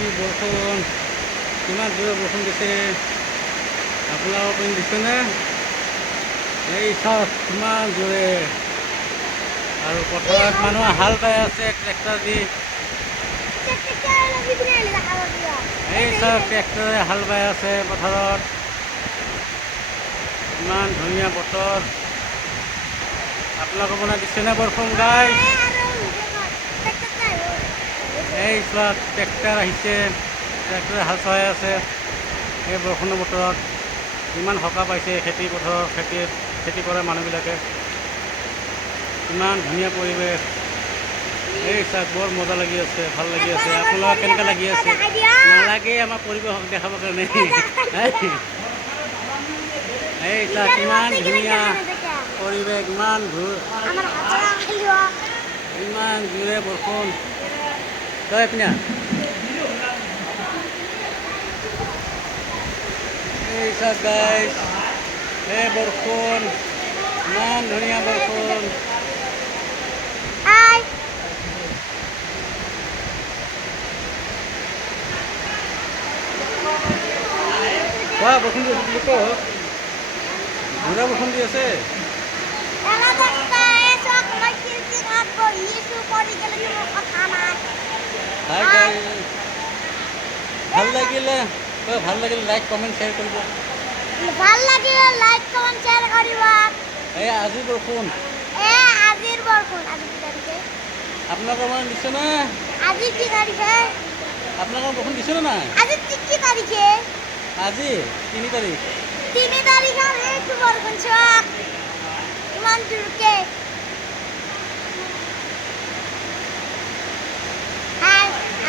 কি বৰষুণ, কিমান জোৰে বৰষুণ দিছে আপোনালোকৰ পিনে দিছেনে? এই চাওক কিমান জোৰে, আৰু পথাৰত মানুহে হাল বাই আছে ট্ৰেক্টৰ দি। এই চাওক ট্ৰেক্টৰে হাল বাই আছে পথাৰত। ইমান ধুনীয়া বতৰ। আপোনালোকৰ পিনে দিছেনে বৰষুণ গাইজ? এই চোৱা ট্ৰেক্টৰ আহিছে, ট্ৰেক্টৰে হাল চলাই আছে এই বৰষুণৰ বতৰত। ইমান সকাহ পাইছে খেতি পথাৰৰ, খেতি কৰে মানুহবিলাকে। ইমান ধুনীয়া পৰিৱেশ। এই চাওক বৰ মজা লাগি আছে, ভাল লাগি আছে। আপোনালোকৰ কেনেকৈ লাগি আছে? নালাগে আমাৰ পৰিৱেশক দেখাবৰ কাৰণে। এই চাওক ইমান ধুনীয়া পৰিৱেশ, ইমান জোৰে বৰষুণ। তই পিনা এই চাওক গাইজ, এই বৰষুণ, ইমান ধুনীয়া বৰষুণ। কোৱা বৰষুণ দি আছে বুলি কওক, জোৰে বৰষুণ দি আছে। ভাল লাগিলে লাইক কমেণ্ট শ্বেয়াৰ কৰিব। ভাল লাগিলে লাইক কমেণ্ট শ্বেয়াৰ কৰিবা। এই আজিৰ বৰষুণ, আজিৰ বৰষুণ, আজি কি তাৰিখে? আপোনালোকৰ মানে দিছেনে? আজি কি তাৰিখে? আপোনালোকৰ বৰষুণ দিছেনে নাই? আজি কি তাৰিখে? আজি 3 তাৰিখ। 3 তাৰিখৰ এইটো বৰষুণ চোৱা ইমান জোৰকে।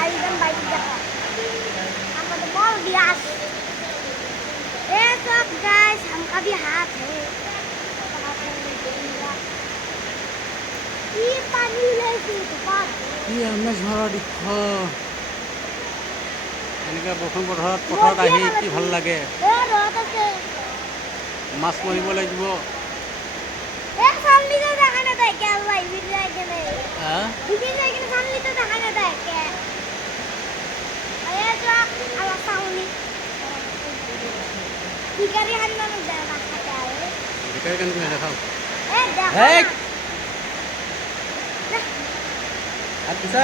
একদম বাইক দেখা আমাদের बॉल दिया। ये सब गाइस हमका भी हाथ है, ये पानी लेके মাছ ধৰা দিশ এনেকৈ বৰষুণ পথাৰত আহি কি ভাল লাগে। মাছ মাৰিব লাগিব। ভিকাৰি হান্নানো যায় না খাতে আৰে ভিকাৰি কেন তুমি দেখাও দেখো আৰ পিছা